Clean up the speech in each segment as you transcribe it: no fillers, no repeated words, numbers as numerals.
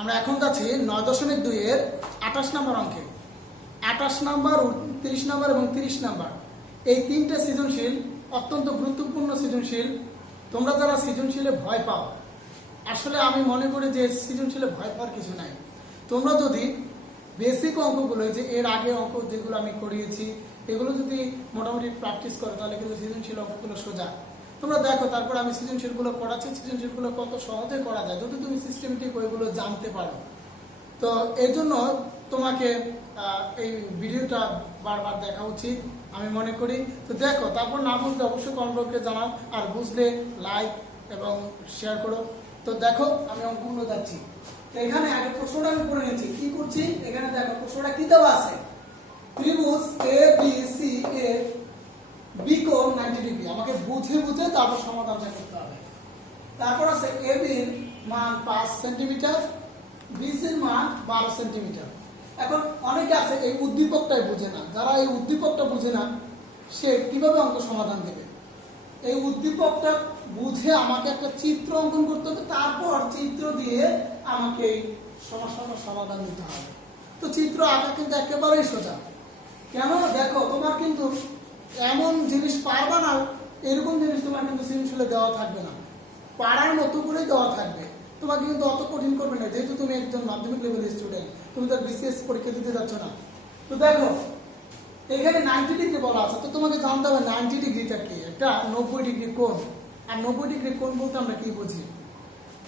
আমরা এখন যাচ্ছি 9.2 এর 28 নম্বর অঙ্কে। 28 নম্বর, 29 নম্বর এবং 30 নম্বর, এই তিনটে সৃজনশীল অত্যন্ত গুরুত্বপূর্ণ সৃজনশীল। তোমরা যারা সৃজনশীলে ভয় পাও, আসলে আমি মনে করি যে সৃজনশীলে ভয় পাওয়ার কিছু নাই। তোমরা যদি বেসিক অঙ্কগুলো, যে এর আগে অঙ্ক যেগুলো আমি করিয়েছি, এগুলো যদি মোটামুটি প্র্যাকটিস করো, তাহলে কিন্তু সৃজনশীল অঙ্কগুলো সোজা। তোমরা দেখো, তারপর আমি সৃজনশীলগুলো করাচ্ছি, সৃজনশীলগুলো কত সহজে করা যায় যদি তুমি সিস্টেমেটিক ওইগুলো জানতে পারো। তো এর জন্য তোমাকে এই ভিডিওটা বারবার দেখা উচিত আমি মনে করি। তো দেখো, তারপর না বুঝলে অবশ্যই কমেন্ট বক্সে জানাও, আর বুঝলে লাইক এবং শেয়ার করো। তো দেখো, আমি অঙ্কগুলো যাচ্ছি। তো এখানে আগে প্রশ্নটা আমি করে নিচ্ছি। কি করছি, এখানে দেখো প্রশ্নটা কি দেওয়া আছে। ত্রিভুজ এ বি সি এর বিকোণ 90 ডিগ্রি। আমাকে বুঝে বুঝে তারপর সমাধানটা করতে হবে। তারপর আছে এ বির মান 5 সেন্টিমিটার, বিসির মান 12 সেন্টিমিটার। এখন অনেকে আছে এই উদ্দীপকটাই বুঝে না। যারা এই উদ্দীপকটা বুঝে না, সে কিভাবে অঙ্ক সমাধান দেবে? এই উদ্দীপকটা বুঝে আমাকে একটা চিত্র অঙ্কন করতে হবে, তারপর চিত্র দিয়ে আমাকে এই সমস্যাটার সমাধান দিতে হবে। তো চিত্র আঁকা কিন্তু একেবারেই সোজা। কেন? দেখো, তোমার কিন্তু এমন জিনিস পারবা না, এরকম জিনিস তোমার কিন্তু সৃজনশীলে দেওয়া থাকবে না, পাড়ার মতো করেই দেওয়া থাকবে। তোমাকে কিন্তু অত কঠিন করবে না, যেহেতু তুমি একজন মাধ্যমিক লেভেলের স্টুডেন্ট, তুমি তো বিসিএস পরীক্ষা দিতে যাচ্ছ না। তো দেখো, এখানে 90 ডিগ্রি বলা আছে, তো তোমাকে জানতে হবে 90 ডিগ্রিটা কি। একটা 90 ডিগ্রি কোণ। আর 90 ডিগ্রি কোণ বলতে আমরা কি বুঝি?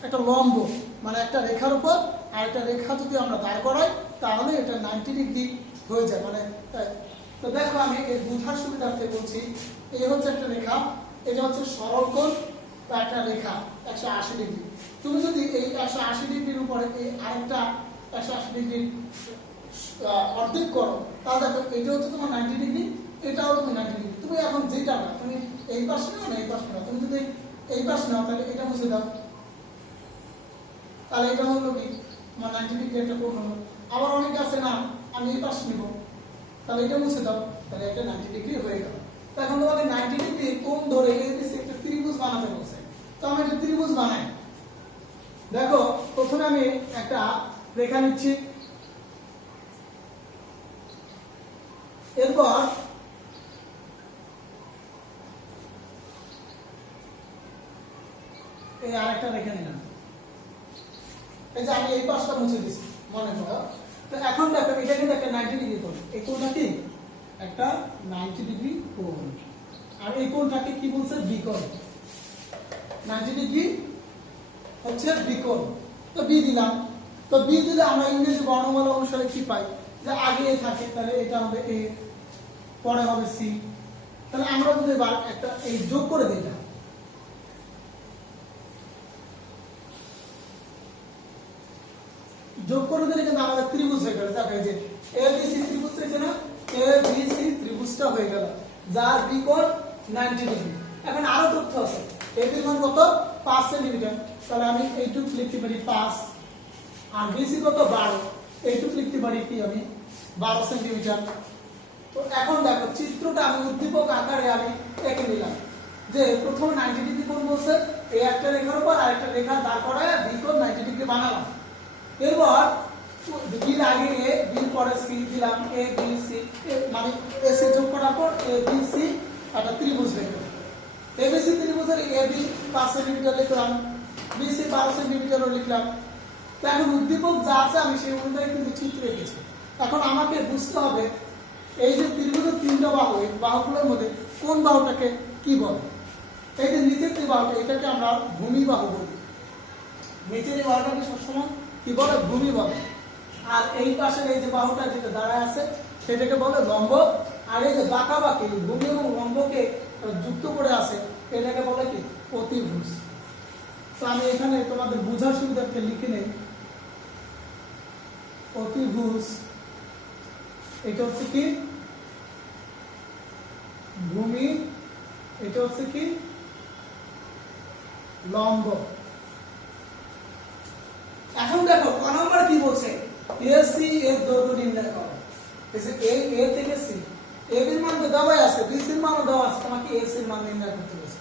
একটা লম্ব, মানে একটা রেখার উপর আর একটা রেখা যদি আমরা দাঁড় করাই, তাহলে এটা 90 ডিগ্রি হয়ে যায়। মানে তো দেখো, আমি এই বুঝার সুবিধার্থে বলছি। এই হচ্ছে একটা রেখা, এটা হচ্ছে সরল কোণ বা একটা রেখা 180 ডিগ্রি। তুমি যদি এই 180 ডিগ্রির উপরে এই আরেকটা 180 ডিগ্রি অর্ধেক করো, তাহলে দেখো এটা হচ্ছে তোমার 90 ডিগ্রি, এটাও তুমি 90 ডিগ্রি। তুমি এখন যেটা না, তুমি এই পাশে নাও না এই পাশে নাও, তুমি যদি এই পাশে নাও তাহলে এটা মুছে দাও, তাহলে এটা হলো কি আমার 90 ডিগ্রি একটা কোণ হলো। আবার অনেকে আছে না, আমি এই পাশে নিব, তাহলে এটা মুছে দাও, তাহলে এটা 90 ডিগ্রি হয়ে গেল। তো এখন তোমাকে 90 ডিগ্রি কোণ ধরে এবিসি একটা ত্রিভুজ বানাতে বলছে। তো আমি একটা ত্রিভুজ বানাই। দেখো, প্রথমে আমি একটা রেখা নিচ্ছি, এরপর এই আরেকটা রেখা নিলাম। এই যে আমি এই পাশটা মুছে দিচ্ছি, মনে করো। তো এখন দেখো, এটা কিন্তু একটা 90 ডিগ্রি কোণ। এই কোণটা কি? একটা 90 ডিগ্রি কোণ। আর এই কোণটাকে কি বলছে? বিকোণ। 90 ডিগ্রি হচ্ছে বিকোণ। তো বি দিলাম। তো বি দিলে আমরা ইংরেজি বর্ণমালা অনুসারে কি পাই? যে আগে এ থাকে, তাহলে এটা হবে এ, পরে হবে সি। তাহলে আমরা যদি একটা এই যোগ করে দিই, যোগ করে দিলে কিন্তু আমাদের ত্রিভুজ হয়ে গেল। দেখো, এই যে এ বি সি ত্রিভুজ হয়েছে না? এ বি সি ত্রিভুজটা হয়ে গেল, যার বিকোণ 90 ডিগ্রি। এখন আরো তথ্য আছে। এ বির মান কত? 5 সেন্টিমিটার। তাহলে আমি এইটুক লিখতে পারি 5, আর বি সি কত? 12। এইটুক লিখতে পারি কি আমি? 12 সেন্টিমিটার। তো এখন দেখো, চিত্রটা আমি উদ্দীপক আকারে আমি এঁকে নিলাম। যে প্রথমে 90 ডিগ্রি কোণ বলছে, এই একটা রেখার উপর আরেকটা রেখা দাঁড় করায় বিকোণ 90 ডিগ্রি বানালাম। এরপর বির আগে এ, বির পরে সি দিলাম, এ বি সি, মানে এ সি যোগ করার পর এ বি সি একটা ত্রিভুজ হয়ে গেল। এ বি সি ত্রিভুজের এ বি 5 সেন্টিমিটার লিখলাম, বি সি 12 সেন্টিমিটারও লিখলাম। তো এখন উদ্দীপক যা আছে আমি সেই অনুযায়ী কিন্তু চিত্র এঁকেছি। এখন আমাকে বুঝতে হবে এই যে ত্রিভুজের তিনটা বাহু, এই বাহুগুলোর মধ্যে কোন বাহুটাকে কি বলে। এই যে নিচের যে বাহুটা, এটাকে আমরা ভূমি বাহু বলি। নিচের এই বাহুটাকে সবসময় কি বলে? ভূমি বলে। আর এই পাশের এই যে বাহুটা যেটা দাঁড়ায় আছে, সেটাকে বলে লম্ব। আর এই যে বাঁকা বাঁকি ভূমি এবং লম্বকে যুক্ত করে আছে, এটাকে বলে কি? অতিভুজ। তো আমি এখানে তোমাদের বোঝার সুবিধার্থে লিখে নেই, অতিভুজ এটা হচ্ছে কি? ভূমি। এটা হচ্ছে কি? লম্ব। এখন দেখো, ক নম্বর কি বলছে? এসি এর দৈর্ঘ্য নির্ণয় করো। এ থেকে সি, এ বির মান তো দেওয়াই আছে, বি সির মানও দেওয়া আছে, তোমাকে এ সির মান নির্ণয় করতে বলছে।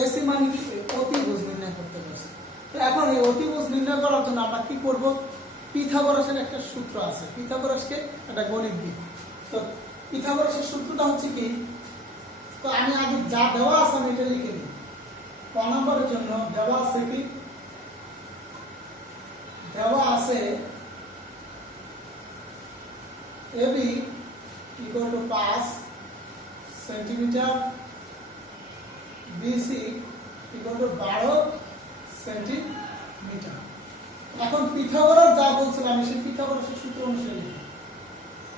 এ সি মানে কি? অতিভুজ নির্ণয় করতে বলছে। তো এখন এই অতিভুজ নির্ণয় করার জন্য আমরা কি করব? পিথাগোরাসের একটা সূত্র আছে, পিথাগোরাসকে একটা গণিতবিদ। তো পিথাগোরাসের সূত্রটা হচ্ছে কি, তো আমি আগে যা দেওয়া আছে আমি এটা লিখে নিই। ক নম্বরের জন্য দেওয়া আছে কি, দেওয়া আছে AB equal to 5 centimetre, BC equal to 12 centimetre. এখন পিথাগোরাস যা বলছিলাম আমি সেই পিথাগোরাসের সূত্র অনুসারে লিখি।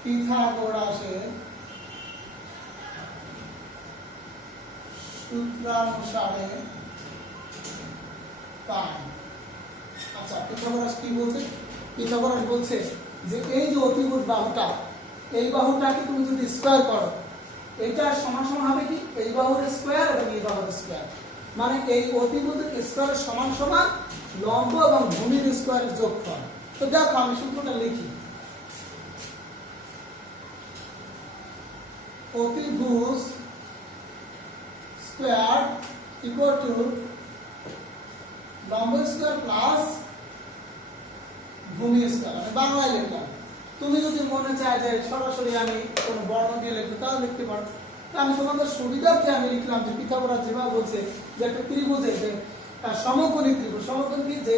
পিথাগোরাসের সূত্রানুসারে পাই। আচ্ছা, পিথাগোরাস কি বলছে? পিথাগোরাস বলছে যে এই যে অতিভুজ বাহুটা, এই বাহুটাকে তুমি যদি স্কয়ার করো, এটা সমান সমান হবে কি এই বাহুর স্কয়ার এবং এই বাহুর স্কয়ার, মানে এই অতিভুজের স্কয়ারের সমান সমান লম্ব এবং ভূমির স্কয়ারের যোগফল। তো দেখো আমি সূত্রটা লিখি। অতিভুজ স্কয়ার ইকুয়াল টু লম্ব স্কয়ার প্লাস ভূমি স্কয়ার। আমি বাংলায় লিখলাম। তুমি যদি মনে চায় যে সরাসরি আমি কোনো বর্ণ দিয়ে লিখবো তাহলে লিখতে পারো। আমি তোমাদের সুবিধার্থে আমি লিখলাম যে পিথাগোরাস যেভাবে বলছে যে একটা ত্রিভুজের যে সমকোণী ত্রিভুজ, সমকোণ কি যে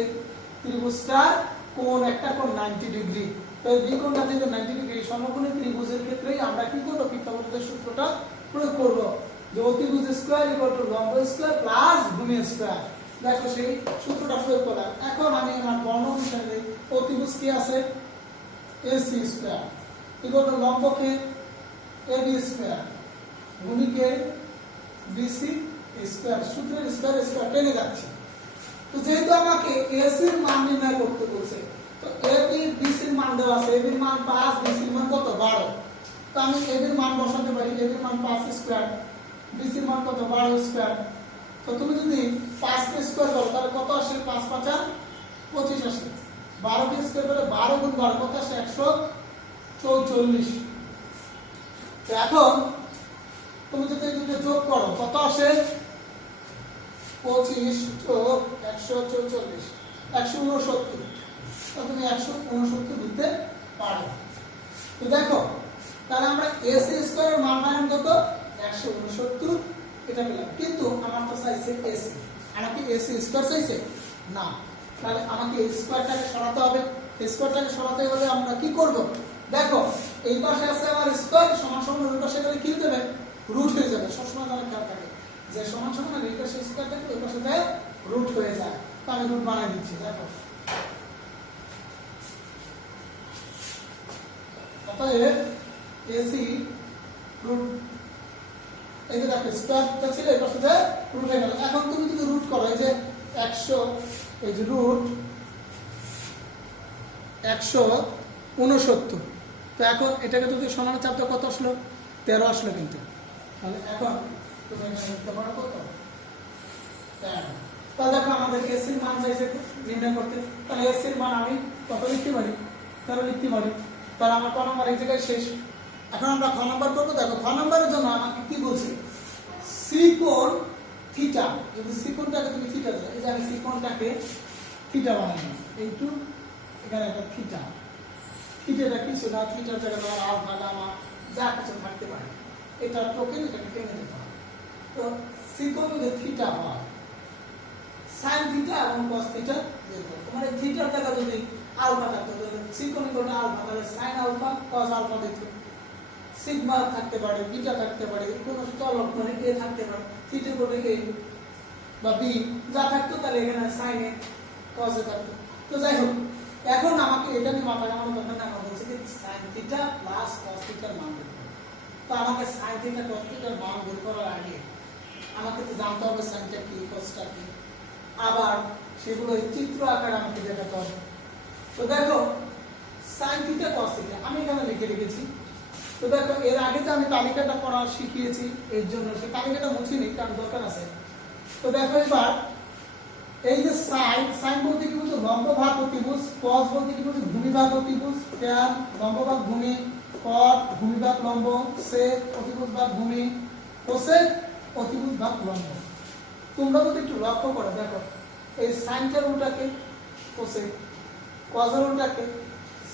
ত্রিভুজটার কোণ একটা কোণ 90 ডিগ্রি, তো এই বিকোণটা যেহেতু 90 ডিগ্রি, সমকোণী ত্রিভুজের ক্ষেত্রেই আমরা কি করব, পিথাগোরাসের সূত্রটা প্রয়োগ করব যে অতিভুজ স্কয়ার ইকুয়াল টু লম্ব স্কয়ার প্লাস ভূমি স্কয়ার। দেখো সেই সূত্রটা প্রয়োগ করলাম। এখন আমি আমার বর্ণ অনুসারে অতিভুজ কি আছে AC স্কয়ার ইকুয়াল টু লম্বকে AB স্কয়ার, ভূমিকে BC স্কয়ার। সূত্রের স্কয়ার স্কয়ার টেনে যাচ্ছে। তো যেহেতু আমাকে AC এর মান নির্ণয় করতে বলছে, তো AB BC এর মান দেওয়া আছে, AB এর মান 5, BC এর মান কত 12। তো আমি AB এর মান বসাতে পারি, AB এর মান 5 স্কয়ার, BC এর মান কত 12 স্কয়ার। তো তুমি যদি 5 কে স্কয়ার করো তাহলে কত আসে, 5 5 25 আসে। 12 কে স্কয়ার করলে 12 গুণ 12 কত আসে, 144। তো এখন তুমি যদি এই দুটো যোগ করো কত আসে, 25 যোগ 144 169। তো তুমি 169 দিতে পারো। তো দেখো তাহলে আমরা AC স্কয়ারের মান পাইলাম কত, 169 এটা পেলাম। কিন্তু আমার তো চাইছে AC, আমাকে AC স্কয়ার চাইছে না, তাহলে আমাকে এই স্কয়ারটাকে সরাতে হবে। স্কয়ারটাকে সরাতে হলে আমরা কি করব, দেখো এই পাশে আছে আমার স্কয়ার, সমান সমান ওই পাশে গেলে কি হয়ে যাবে, রুট হয়ে যাবে। সবসময় যেন খেয়াল থাকে যে সমান সমান আর এই পাশে স্কয়ার থাকে, ওই পাশে যায় রুট হয়ে যায়। তো আমি রুট বানাই দিচ্ছি। দেখো অতএব AC রুট, এই যে দেখো স্কয়ারটা ছিল এই পাশে যায় রুট হয়ে গেল। এখন তুমি যদি রুট করো এই যে 100, এই যে রুট 169, তো এখন এটাকে যদি সমান চাপ দাও কত আসলো, 13 আসলো। কিন্তু তাহলে এখন তুমি এখানে লিখতে পারো কত, 13। তাহলে দেখো আমাদের AC এর মান চাইছে নির্ণয় করতে, তাহলে AC এর মান আমি কত লিখতে পারি, 13 লিখতে পারি। তাহলে আমার ক নম্বর এই জায়গায় শেষ। এখন আমরা খ নম্বর করবো। দেখো খ নম্বরের জন্য আমাকে কি বলছে, সিকোণ থিটা। যদি সিকোণটাকে তুমি থিটা দাও, এই যে আমি সিকোণটাকে থিটা বানাই, এইটু এখানে একটা থিটা। থিটাটা কিছু না, থিটার জায়গায় তোমার আলফা গামা যা কিছু থাকতে পারে, এটা টোকেন, এটাকে টেনে দিতে হয়। তো সিকোণ যদি থিটা হয়, সাইন থিটা এবং কস থিটা বের করো। তোমার এই থিটার জায়গায় যদি আলফা থাকতো, সিকোণ ইকুয়াল টু আলফা, তাহলে সাইন আলফা কস আলফা দিত। সিগমা থাকতে পারে, বিটা থাকতে পারে, কোনো চলক মানে এ থাকতে পারে, থিটা করে এ বা বি যা থাকতো, তাহলে এখানে সাইনে কসে থাকতো। তো যাই হোক, এখন আমাকে এটা নিয়ে মাথা ঘামানোর দরকার নেই। আমার বলছে কি সাইন থিটা প্লাস কস থিটার মান বের করো। তো আমাকে সাইন থিটা কস থিটার মান বের করার আগে আমাকে তো জানতে হবে সাইনটা কি কসটা কি, আবার সেগুলো চিত্র আকারে আমাকে দেখাতে হবে। তো দেখো সাইন থিটা কস থিটা আমি এখানে লিখে রেখেছি। তো দেখো এর আগে যে আমি তালিকাটা পড়া শিখিয়েছি, এর জন্য সেই তালিকাটা মুছিনি, কারণ দরকার আছে। তো দেখো এবার এই যে সাইন, সাইন বলতে কি বলছো, লম্ব ভাগ অতিভুজ। কস বলতে কি বলছো, ভূমি ভাগ অতিভুজ। ট্যান লম্ব ভাগ ভূমি, কট ভূমি ভাগ লম্ব, সেক অতিভুজ ভাগ ভূমি, কোসেক অতিভুজ ভাগ লম্ব। তোমরা যদি একটু লক্ষ্য করে দেখো, এই সাইনটার উল্টাকে কোসেক, কসের উল্টাকে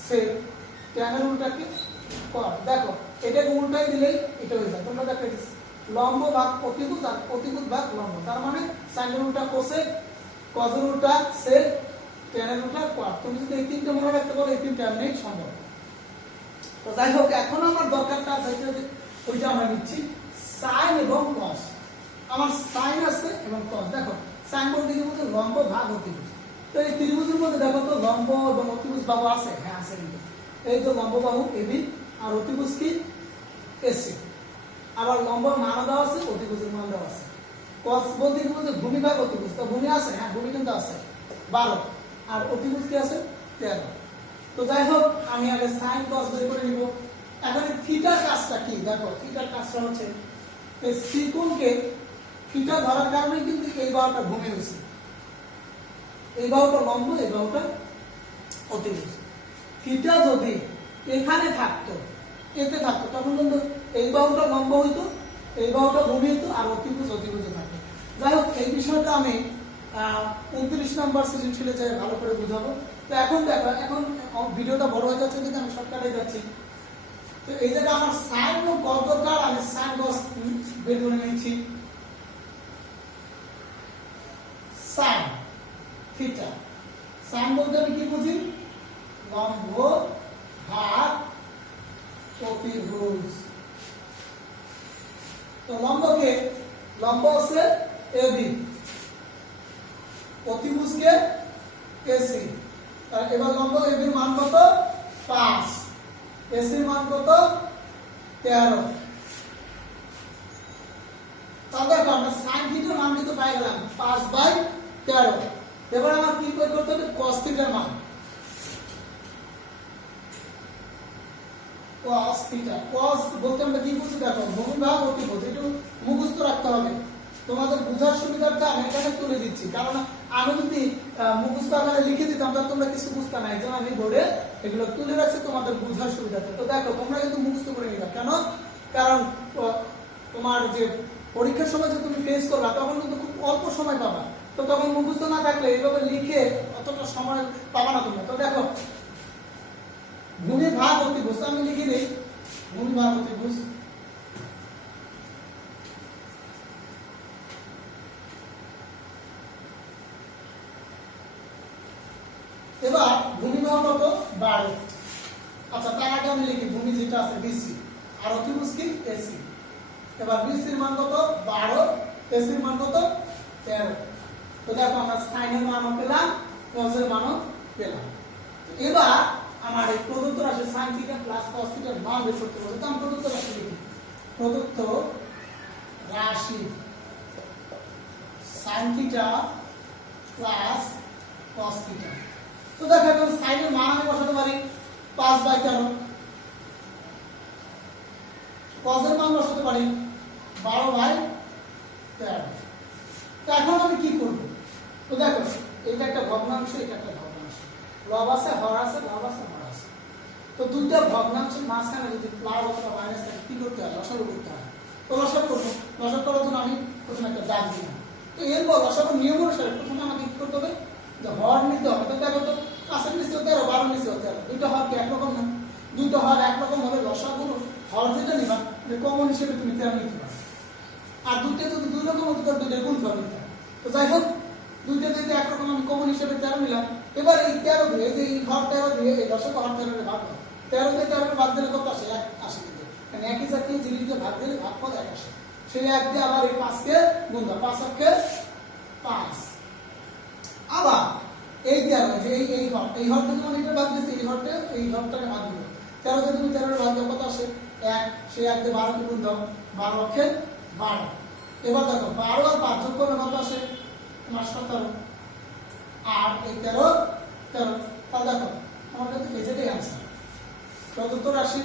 সেক ট্যানের উল্টাকে কট। দেখো এটাকে উল্টাই দিলেই এটা হয়ে যায়। তোমরা দেখো লম্ব ভাগ অতিভুজ আর অতিভুজ ভাগ লম্ব, তার মানে সাইনের উল্টা কোসেক, কজের উল্টা সেক, ট্যানের উল্টা কট। তুমি যদি এই তিনটে মনে রাখতে পারো এই তিনটে এমনি সম্ভব। তো যাই হোক এখন আমার দরকারটা আছে ওইটা আমরা নিচ্ছি সাইন এবং কস। আমার সাইন আছে এবং কস। দেখো সাইন বলতে কি বলছে লম্ব ভাগ অতিভুজ। তো এই ত্রিভুজের মধ্যে দেখো তো লম্ব এবং অতিভুজ বাহু আছে, হ্যাঁ আছে কিন্তু। এই তো লম্ব বাহু এবি আর অতিভুজ কি এসি। আবার লম্বর মান দেওয়া আছে, অতিভুজের মান দেওয়া আছে। কস বলতে কি বলছে ভূমি ভাগ অতিভুজ। তো ভূমি আছে, হ্যাঁ ভূমি কিন্তু আছে 12 আর অতিভুজ কি আছে 13। তো যাই হোক আমি আগে সাইন কস বের করে নিব। এখন এই থিটার কাজটা কি? দেখো থিটার কাজটা হচ্ছে এই ত্রিকোণকে থিটা ধরার কারণে কিন্তু এই বাহুটা ভূমি হয়েছে, এই বাহুটা লম্ব, এই বাহুটা অতিভুজ। থিটা যদি এখানে থাকতো, এতে থাকতো, তখন কিন্তু এই বাহুটা লম্ব হইতো, এই বাহুটা ভূমি হইতো আর অতিভুজ অতিভুজে থাকতো। যাই হোক এই বিষয়টা আমি 29 নম্বর সৃজনশীলে যাই ভালো করে বুঝাবো। তো এখন দেখো এখন ভিডিওটা বড় হয়ে যাচ্ছে কিন্তু আমি শর্টকাটে যাচ্ছি। তো এই জায়গায় আমার সাইন এবং কস দরকার, আমি সাইন কস বের করে নিয়েছি। সাইন থিটা, সাইন বলতে আমি কি বুঝি লম্ব ভাগ অতিভুজ। তো লম্বকে লম্ব আছে এবি, অতিভুজকে এসি। এবার লম্ব এবির মান কত 5, এসির মান কত 13। তাহলে দেখো আমরা সাইন থিটার মান কিন্তু পাই গেলাম 5/13। এবার আমার কি বের করতে হবে কস থিটার মান। কস থিটা, কস বলতে আমরা কি বুঝি দেখো ভূমি ভাগ অতিভুজ, একটু মুখস্থ রাখতে হবে। তোমাদের বোঝার সুবিধার্থে আমি এখানে তুলে দিচ্ছি, কারণ আমি যদি মুখস্থ আকারে লিখে দিতাম তাহলে তোমরা কিছু বুঝতে না। এই জন্য আমি বোর্ডে এগুলো তুলে রাখছি তোমাদের বোঝার সুবিধার্থে। তো দেখো তোমরা কিন্তু মুখস্থ করে নিবা, কেন? কারণ তোমার যে পরীক্ষার সময় যে তুমি ফেস করবা তখন কিন্তু খুব অল্প সময় পাবা। তো তখন মুখস্থ না থাকলে এইভাবে লিখে অতটা সময় পাবা না তোমরা। তো দেখো ভূমি ভাগ অতিভুজ আমি লিখে দিই, ভূমি ভাগ অতিভুজ। এবার ভূমি ভাগ কত 12। আচ্ছা তার আগে আমি লিখি ভূমি যেটা আছে বিসি আর অতিভুজ কি এসি। এবার বিসির মান কত 12, এসির মান কত 13। তো দেখো আমরা সাইনের মানও পেলাম, কসের মানও পেলাম। এবার আমার এই প্রদত্ত রাশি সাইন থিটা প্লাস কস থিটার মান বের করতে হবে। তো আমি প্রদত্ত রাশি লিখি, প্রদত্ত রাশি sine theta plus cos theta. তো দেখো এখন সাইনের মান আমি বসাতে পারি 5/13, কসের মান বসাতে পারি 12/13। তো এখন আমি কি করব? তো দেখো এটা একটা ভগ্নাংশ, এটা একটা ভগ্নাংশ, লব আছে হর আছে, লব আছে হর আছে। তো দুইটা ভগ্নাংশের মাঝখানে যদি প্লাস অথবা মাইনাস থাকে কি করতে হয়? লসাগু করতে হয়। তো লসাগু করব, লসাগু করার জন্য আমি প্রথমে একটা দাগ দিলাম। তো এরপর লসাগু নিয়ম অনুসারে প্রথমে আমাকে কি করতে হবে? যে হর নিতে হবে। তো দেখো তো 5 নিচে 13, 12 নিচে 13, দুইটা হর কি একরকম না? দুইটা হর একরকম হলে লসাগু হর যেটা নিবা কমন হিসেবে তুমি 13 নিতে পারো। আর দুইটা যদি দুই রকম হতে তার দুইটা গুণফল নিতে হয়। তো যাই হোক দুইটা যদি একরকম আমি কমন হিসেবে 13 নিলাম। এবার এই 13 দিয়ে এই যে এই হর 13 দিয়ে এই লসাগু হর 13 ভাগ দাও। 13 দিয়ে 13 ভাগ দিলে কত আসে? 1 আসে। কিন্তু মানে একই জাতীয় জিনিস দিয়ে ভাগ দিলে ভাগফল 1 আসে। সেই 1 দিয়ে আবার এই 5 কে গুণ দাও, 5 কে 5। আবার এই 13 যে এই হর, এই হর থেকে মানে এটা ভাগ দিয়েছে, এই হরটাকে ভাগ দিও। 13 দিয়ে তুমি 13 এর ভাগ দাও কত আসে? 1। সেই 1 দিয়ে 12 কে গুণ দাও, 12 কে 12। এবার দেখো 12 আর 5 যোগ করলে কত আসে? তোমার 17। আর এই 13 13। তাহলে দেখো আমার কাছে এই যেটাই आंसर প্রদত্ত রাশি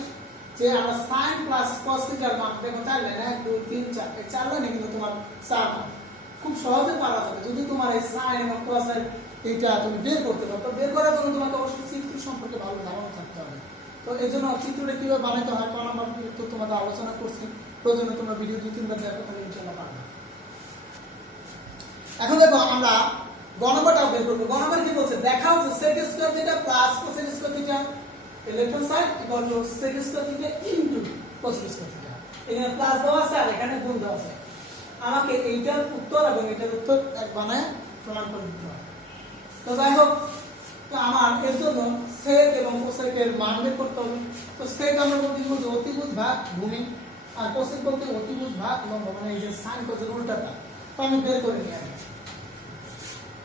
যে আমরা sin প্লাস cos থিটার মান দেখো 4 লাইন 1 2 3 4 এই 4 লাইনে কিন্তু তোমার 4 মান খুব সহজে পারা যাবে যদি তোমার এই sin এবং cos এর এইটা তুমি বের করতে পারো। তো বের করার জন্য তোমাকে অবশ্যই চিত্র সম্পর্কে ভালো ধারণা থাকতে হবে। তো এইজন্য চিত্রটা কিভাবে বানাতে হয় কোন নাম্বার তো তোমাদের আলোচনা করছি, প্রয়োজনে তোমরা ভিডিও 2-3 বার দেখো তাহলে ইনশাআল্লাহ পারবে। এখন দেখো আমরা গ নাম্বারটা বের করব। গ নাম্বার কি বলছে? দেখাও যে sec square theta plus cosec square theta left hand side equal to sec square theta into cos square theta. এখানে প্লাস দেওয়া আছে আর এখানে গুণ দেওয়া আছে। আমাকে এইটার উত্তর এবং এটার উত্তর এক বানায় প্রমাণ করে দিতে হবে। তো যাই হোক, তো আমার এর জন্য sec এবং cosec এর মান বের করতে হবে। তো sec আমরা বলতে যে অতিভুজ ভাগ ভূমি, আর cosec বলতে অতিভুজ ভাগ লম্ব, মানে এই যে sin cos এর উল্টাটা। তো আমি বের করে নিই।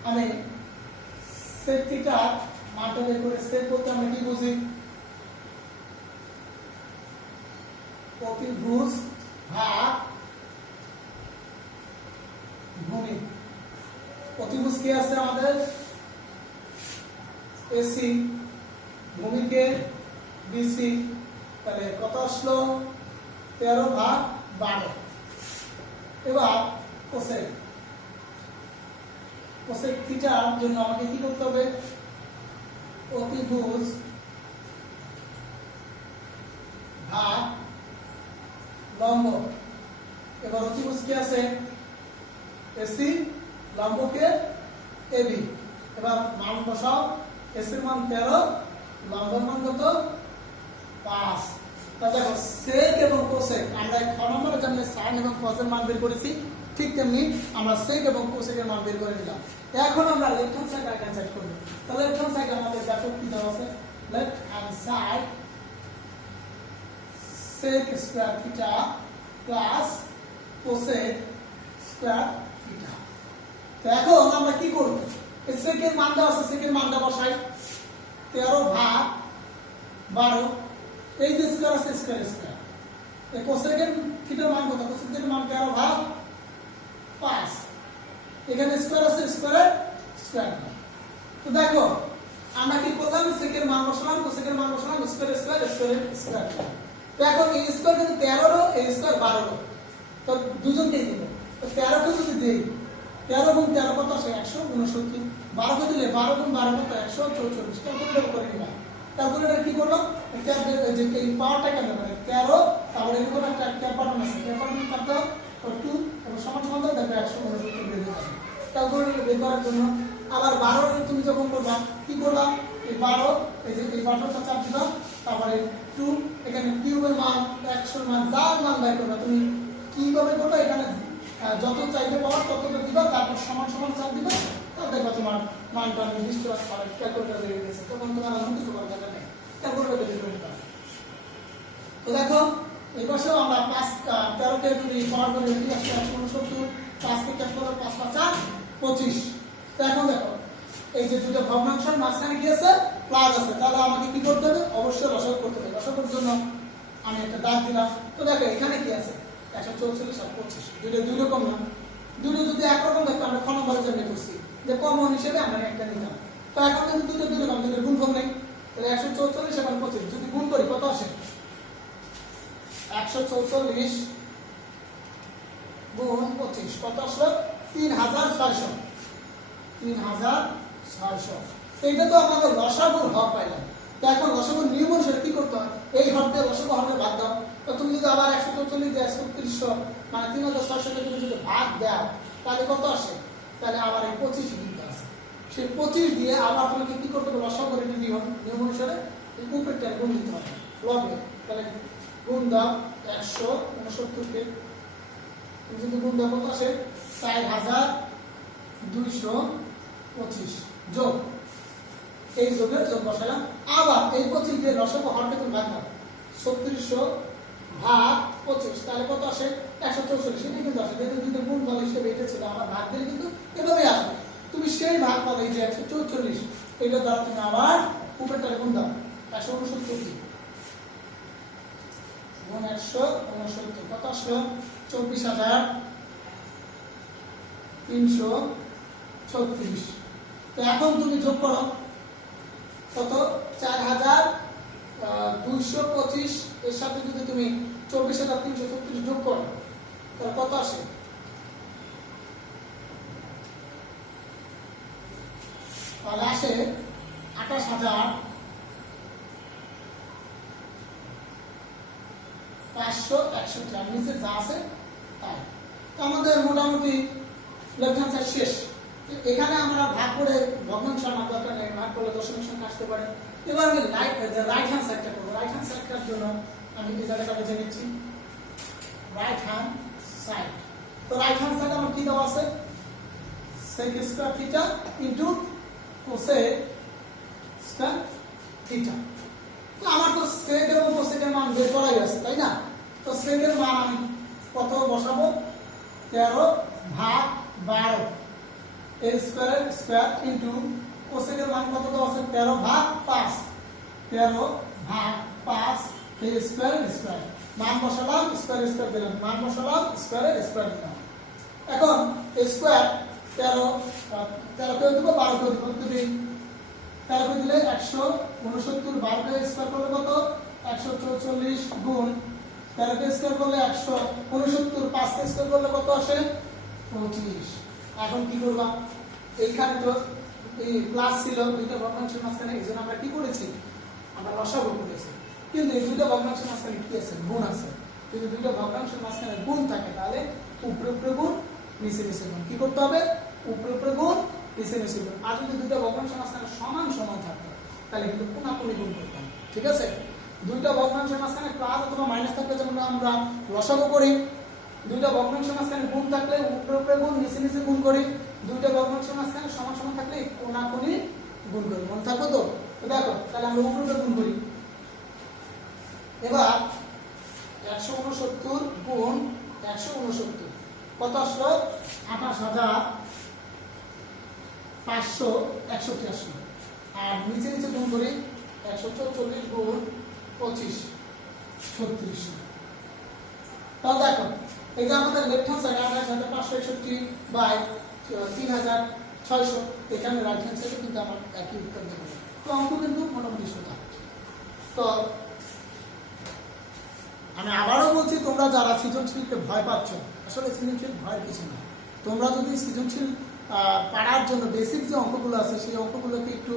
আমি sec থিটা মানটা বের করে, sec বলতে আমরা কি বুঝি? অতিভুজ ভাগ ভূমি। অতিভুজ কি আছে আমাদের? এসি, ভূমিকে বিসি। তাহলে কত আসলো? 13/12। এবার কোসেক, কোসেক থিটার জন্য আমাকে কি করতে হবে? অতিভুজ ভাগ লম্ব। এবার অতিভুজ কি আছে? এসি, লম্বকে এবি। এবার মান বসাও। এসির মান 13, লম্বের মান কত? 5। তাহলে দেখো sec এবং cosec আমরা খ নম্বরে যেমন sin এবং cos এর মান বের করেছি, ঠিক তেমনি আমরা sec এবং cosec এর মান বের করে নিলাম। এখন আমরা left hand side right hand side করব। তাহলে লেফট হ্যান্ড সাইড আমাদের দেখো কি দেওয়া আছে? Left hand side sec square theta plus cosec square theta. তো এখন আমরা কি করব? এই sec এর মান দেওয়া আছে, sec এর মানটা বসাই। 13/12। এই যে স্কয়ার আছে, স্কয়ার স্কয়ার। এই cosec এর থিটার মান কত? cosec এর মান 13/5। এখানে স্কয়ার আছে, স্কয়ারের স্কয়ার। তো দেখো আমরা কি করলাম? sec এর মান বসালাম, cosec এর মান বসালাম, স্কয়ার স্কয়ার স্কয়ার স্কয়ার। তো এখন এই স্কয়ার কিন্তু 13 রো, এই স্কয়ার 12 রো। তো দুজনকেই দেব। তো 13 কে যদি দেই, 13 গুণ 13 কত আসে? 169। 12 কে দিলে 12 গুণ 12 কত? 144। ক্যালকুলেটর করে নিলাম। ক্যালকুলেটর কি করলো? যে এই পাওয়ারটা কেন করে 13, তারপরে এর উপর একটা ক্যালকুলেটর আছে, ক্যালকুলেটর করতে হবে 2 এবং সমান সমান দাও, দেখো 169 বের হয়ে যাবে। ক্যালকুলেটর বের করার জন্য আবার 12 তুমি যখন করবা কি করবা? এই 12, এই যে এই 12টা চাপ দিবা, তারপরে 2, এখানে কিউবের মান 100 মান যার মান বের করবা তুমি কিভাবে করবা? এখানে যত চাইতে পাওয়ার ততটা দিবা, তারপর সমান সমান চাপ দিবা, তাহলে দেখবা তোমার মানটা নির্দিষ্ট করে ক্যালকুলেটর বের হয়ে গেছে। তখন তোমার আর কিছু করার দরকার নেই, ক্যালকুলেটর বের করে নিবা। তো দেখো এই পাশেও আমরা 13 কে যদি পাওয়ার করে দিই 169, 5 কে ক্যাপ করো 5 5 4 25। তো এখন দেখো এই যে দুটো ভগ্নাংশের মাঝখানে কি আছে? প্লাস আছে। তাহলে আমাকে কি করতে হবে? অবশ্যই লসাগু করতে হবে। লসাগুর জন্য আমি একটা দাগ দিলাম। তো দেখো এখানে কি আছে? 144 আর 25, দুটো দুই রকম না। দুটো যদি একরকম দেখো আমরা খ নম্বরে যেমন করছি যে কমন হিসেবে আমরা একটা নিলাম। তো এখন কিন্তু দুটো দুই রকম, দুটো গুণফল নেই। তাহলে 144 এবং 25 যদি গুণ করি কত আসে? 144 গুণ 25 কত আসলো? 3600। 3600। এইটা তো আমাদের লসাগুর হর পাইলাম। তো এখন লসাগুর নিয়ম অনুসারে কি করতে হয়? এই হর দিয়ে লসাগু হরকে ভাগ দাও। তো তুমি যদি আবার 144 দিয়ে 3600 মানে 3600 কে তুমি যদি ভাগ দাও তাহলে কত আসে? তাহলে আবার এই 25 দিতে আছে। সেই 25 দিয়ে আবার তোমাকে কি করতে হবে? লসাগুর নিয়ম অনুসারে এই উপরেরটা গুণ দিতে হবে লবে। তাহলে গুণ দাও 169 কে তুমি যদি গুণ দাও কত আসে? 4225 যোগ এই যোগের যোগ বসালাম। আবার এই 25 দিয়ে লসাগু হরকে তুমি ভাগ দাও 3600 ভাগ 25, তাহলে কত আসে? 144। সেটা কিন্তু আসে, যেহেতু দুটো গুণ ফল হিসেবে এটা ছিল, আমার ভাগ দিলে কিন্তু এভাবেই আসবে। তুমি সেই ভাগ পাবে এই যে 144, এটা দ্বারা তুমি আবার উপরেরটা গুণ দাও 169 গুণ 169 কত আসলো? 24336। তো এখন তুমি যোগ করো কত? 4225 এর সাথে যদি তুমি 24336 যোগ করো তাহলে কত আসে? তাহলে আসে 28561। আর নিচে যা আছে তাই। তো আমাদের মোটামুটি লেফট হ্যান্ড সাইড শেষ। এখানে আমরা ভাগ করে ভগ্নাংশ আনার দরকার নেই, ভাগ করলে দশমিক সংখ্যা আসতে পারে। এবার আমি রাইট হ্যান্ড সাইডটা করবো। রাইট হ্যান্ড সাইডটার জন্য আমি এই জায়গাটা বেছে নিচ্ছি, রাইট হ্যান্ড সাইড। তো রাইট হ্যান্ড সাইড আমার কি দেওয়া আছে, sec square theta into cosec square theta. তো আমার তো sec এবং cosec এর মান বের করাই আছে, তাই না? তো sec এর মান আমি কত বসাবো, 13 ভাগ 12 এর স্কয়ার ইনটু cosec এর মান কত দেওয়া আছে, 13 ভাগ 5, 13 ভাগ 5 এর স্কয়ার মান বসালাম, স্কয়ার দিলাম, মান বসালাম, স্কয়ার দিলাম। এখন স্কয়ার 13 করে দেবো, 12 করে দেবো, 13 করে দিলে 169, 12 কে স্কয়ার করলে কত, 144 গুণ 13 কে স্কয়ার করলে 169, 5 কে স্কয়ার করলে কত আসে, 25। এখন কি করবা, এইখানে তো এই প্লাস ছিল, দুইটা ভগ্নাংশের মাঝখানে, এই জন্য আমরা কি করেছি, আমরা লসাগু করেছি। কিন্তু এই দুইটা ভগ্নাংশের মাঝখানে কি আছে, গুণ আছে। যদি দুইটা ভগ্নাংশের মাঝখানে গুণ থাকে তাহলে উপরে উপরে গুণ, নিচে নিচে গুণ। কি করতে হবে, উপরে উপরে গুণ, নিচে নিচে গুণ। আর যদি দুইটা ভগ্নাংশের মাঝখানে সমান সমান থাকতো তাহলে কিন্তু কোনাকুনি গুণ করতাম, ঠিক আছে? দুইটা ভগ্নাংশের মাঝখানে প্লাস অথবা মাইনাস থাকলে যেমন আমরা লসাগু করি, দুইটা ভগ্নাংশের মাঝখানে গুণ থাকলে উপরে উপরে গুণ, নিচে নিচে গুণ করি। দুইটা ভগ্নাংশের মাঝখানে সমান সমান থাকলে কোনাকুনি গুণ করি। মনে থাকবো তো? দেখো তাহলে আমরা উপরে উপরে গুণ করি। এবার 169 গুণ 169 কত আসলো, 28,581। আর নিচে নিচে গুণ করি, 144 গুণ 25, 36। তাহলে দেখো এই যে আমাদের লেফট হ্যান্ড সাইড 28,561 বাই 3,600, এখানে রাইট হ্যান্ড সাইডে কিন্তু আমার একই উত্তর দেবো। তো অঙ্ক কিন্তু মোটামুটি সোজা। তো আমি আবারও বলছি, তোমরা যারা সৃজনশীলকে ভয় পাচ্ছ, আসলে সৃজনশীল ভয়ের কিছু না। তোমরা যদি সৃজনশীল পারার জন্য বেসিক যে অঙ্কগুলো আছে সেই অঙ্কগুলোকে একটু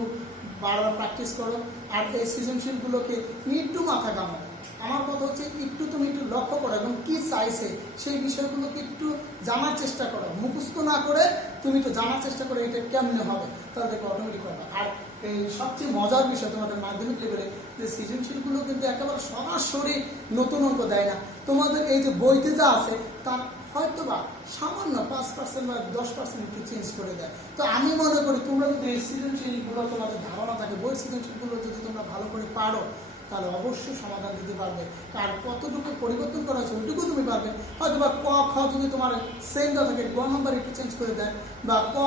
বারবার প্র্যাকটিস করো, আর এই সৃজনশীলগুলোকে একটু মাথা ঘামাও। আমার কথা হচ্ছে একটু তুমি একটু লক্ষ্য করো এবং কি চাইছে সেই বিষয়গুলোকে একটু জানার চেষ্টা করো। মুখস্থ না করে তুমি একটু জানার চেষ্টা করো এটা কেমনে হবে, তাহলে দেখো অটোমেটিক হবে। আর এই সবচেয়ে মজার বিষয় তোমাদের মাধ্যমিক লেভেলে যে সৃজনশীলগুলো কিন্তু একেবারে সরাসরি নতুন অঙ্ক দেয় না। তোমাদের এই যে বইতে যা আছে তার হয়তো বা সামান্য 5% বা 10% একটু চেঞ্জ করে দেয়। তো আমি মনে করি তোমরা যদি এই সৃজনশীলগুলো তোমাদের ধারণা থাকে, বই সৃজনশীলগুলো যদি তোমরা ভালো করে পারো তাহলে অবশ্যই সমাধান দিতে পারবে। আর কতটুকু পরিবর্তন করা আছে ওইটুকু তুমি পারবে। হয়তো বা ক খ যদি তোমার সেম দেওয়া থাকে, গ নাম্বার একটু চেঞ্জ করে দেয়, বা ক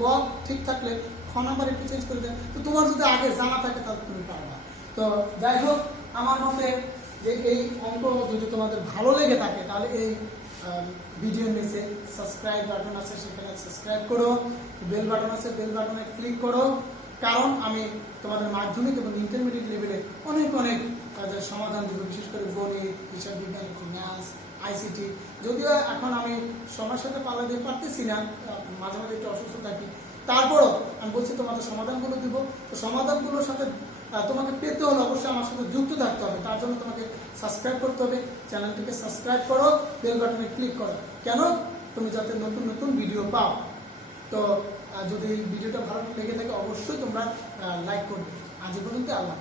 গ ঠিক থাকলে খ নাম্বার একটু চেঞ্জ করে দেয়, তো তোমার যদি আগে জানা থাকে তাহলে তুমি পারবা। তো যাই হোক, আমার মতে যে এই অঙ্ক যদি তোমাদের ভালো লেগে থাকে তাহলে এই ভিডিওর নিচে সাবস্ক্রাইব বাটন আছে, সেখানে সাবস্ক্রাইব করো, বেল বাটন আছে, বেল বাটনে ক্লিক করো। কারণ আমি তোমাদের মাধ্যমিক এবং ইন্টারমিডিয়েট লেভেলে অনেক অনেক কাজের সমাধান দেবো, বিশেষ করে গণিত, হিসাব বিজ্ঞান, ম্যাথস, ICT। যদিও এখন আমি সময়ের সাথে পাল্লা দিয়ে পারতেছি না, মাঝে মাঝে একটু অসুস্থ থাকি, তারপরও আমি বলছি তোমাদের সমাধানগুলো দিব। তো সমাধানগুলোর সাথে তোমাকে পেতে হলে অবশ্যই আমার সাথে যুক্ত থাকতে হবে। তার জন্য তোমাকে সাবস্ক্রাইব করতে হবে, চ্যানেলটিকে সাবস্ক্রাইব করো, বেল বাটনে ক্লিক করো, কেন তুমি যাতে নতুন নতুন ভিডিও পাও। তো যদি ভিডিওটা ভালো লেগে থাকে অবশ্যই তোমরা লাইক করবে। আজ পর্যন্ত আল্লাহ।